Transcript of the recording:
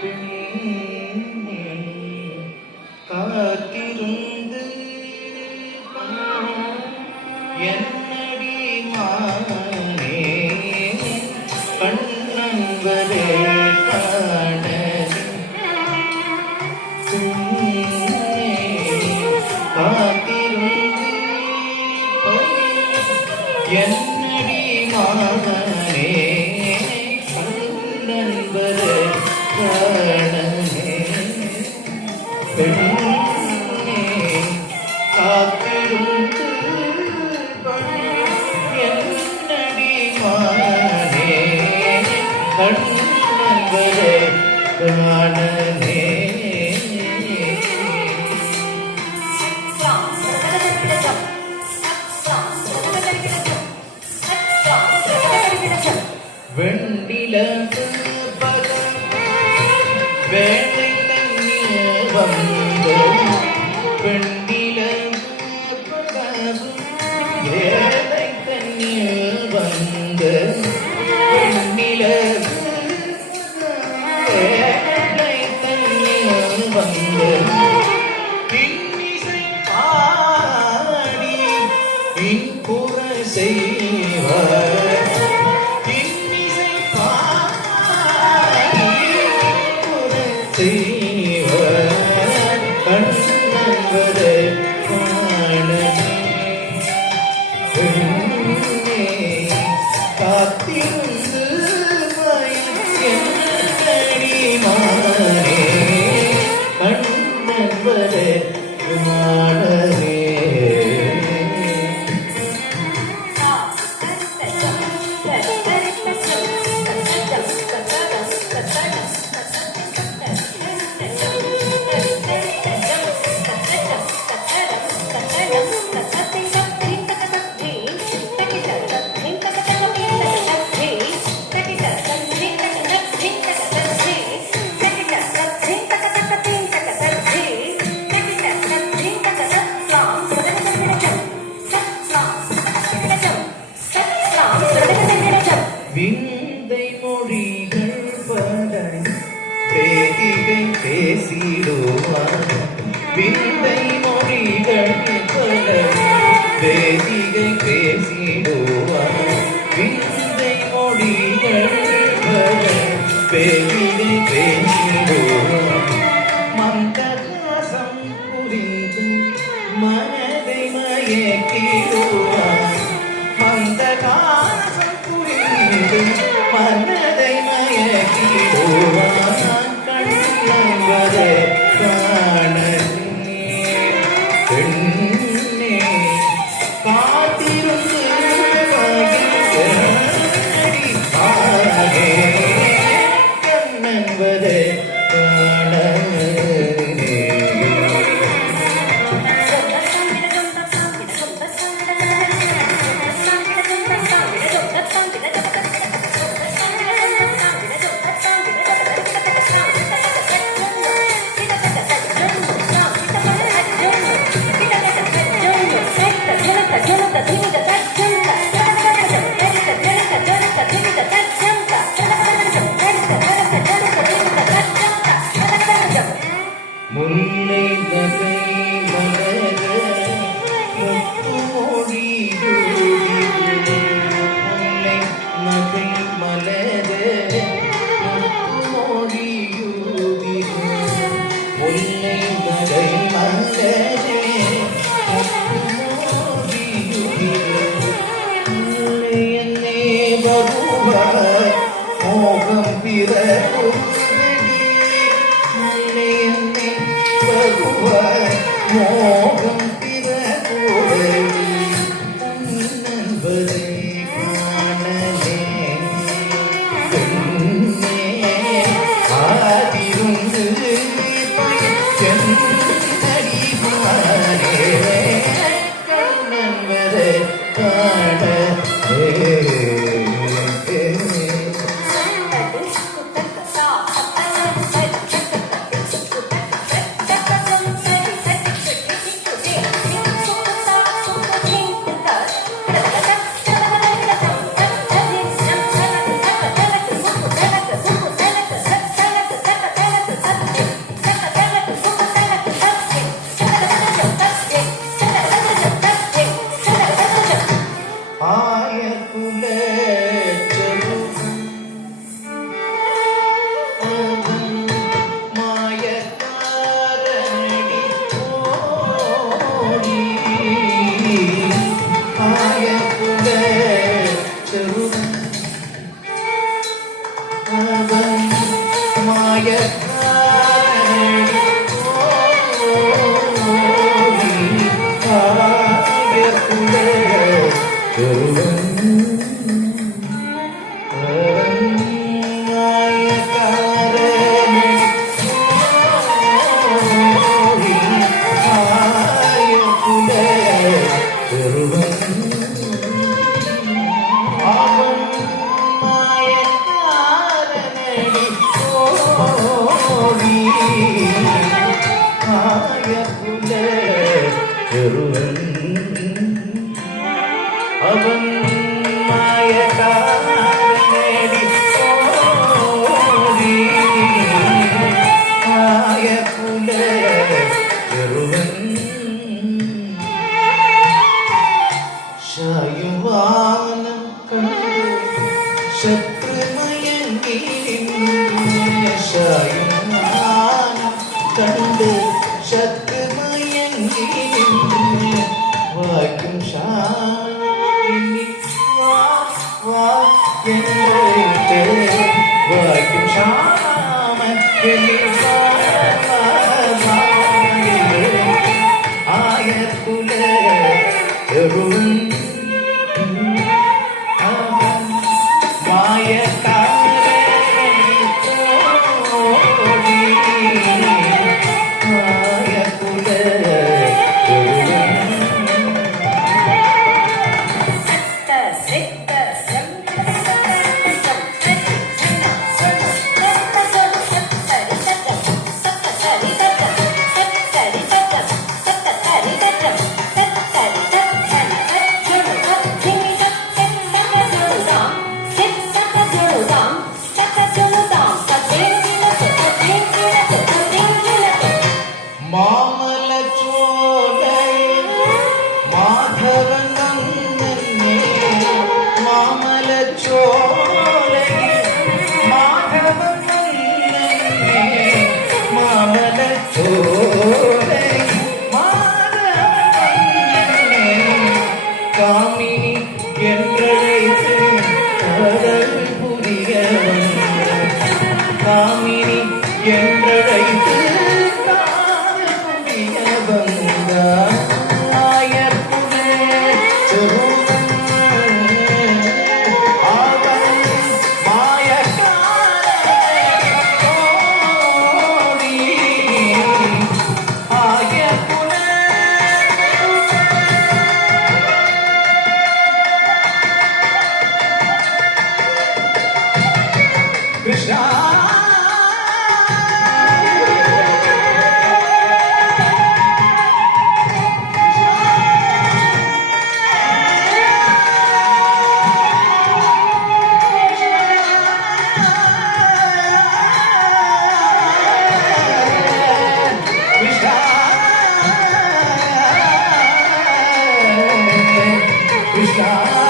பெண்ணே காத்திருந்து என்னடி மானே கண்ணன்பரே காண காத்திருந்து என்னடி மானே கண்ணன்பரே காணனே பெண்ணே காத்திருந்து என்னடி மானே கண்ணன்பரே காணனே வெண்டிலவு பதம் வேலை தண்ணீர் வந்து வெண்டிலவு பதம் வேலை தண்ணீர் வந்து வெண்டிலவு வேலை தண்ணீர் வந்து இன்னிசை பாடி இன்புற செய்வார் கண்ணன்பரே காணனே பெண்ணே காத்திருந்து என்னடி மானே கண்ணன்பரே காணனே விந்தை மொழிகள் பல பேதிகை பேசிடுவார் விந்தை மொழிகள் பல பேதிகை பேசிடுவார் விந்தை மொழிகள் பல பேதிகை பேசிடுவார் மந்தகாசம் புரிந்து மனதை மயக்கிடுவார் மந்தகாசம் மனதை மயக்கிடுவான் கண்ணன்பரே காணனே பெண்ணே காத்திருந்து கண்ணன்பரே காணனே முல்லை நகை மலர முத்துமொழி முல்லை நகை மலர முத்துமொழி முல்லை நகை மலர முத்துமொழி முல்லை என்னே வருவார் மோகம் பிற மோகம் திறகோடை கண்ணன்பரே காணனே பெண்ணே ஆதிருந்து என்னடி மானே கண்ணன்பரே காணனே അവൻ മായക്കാരനേടി ഓടി മായക്കുല ചെറുവൻ ശായുവാനം കണ്ട് ശത്രുമയങ്ങി ശായുവാനം കണ്ട് ശത്രുമയങ്ങി വാക്കും ശാന്തി വാക്കും ശാമൻ ആയക്കുല காமினி என்றழைத்து கடல் புரியவன் காமினி என்றழைத்து கடல் புரியவன் ஆயர்குலே சொருவன் அவன் மாயக்காரனோடி ஆயர்குலே Krishna Krishna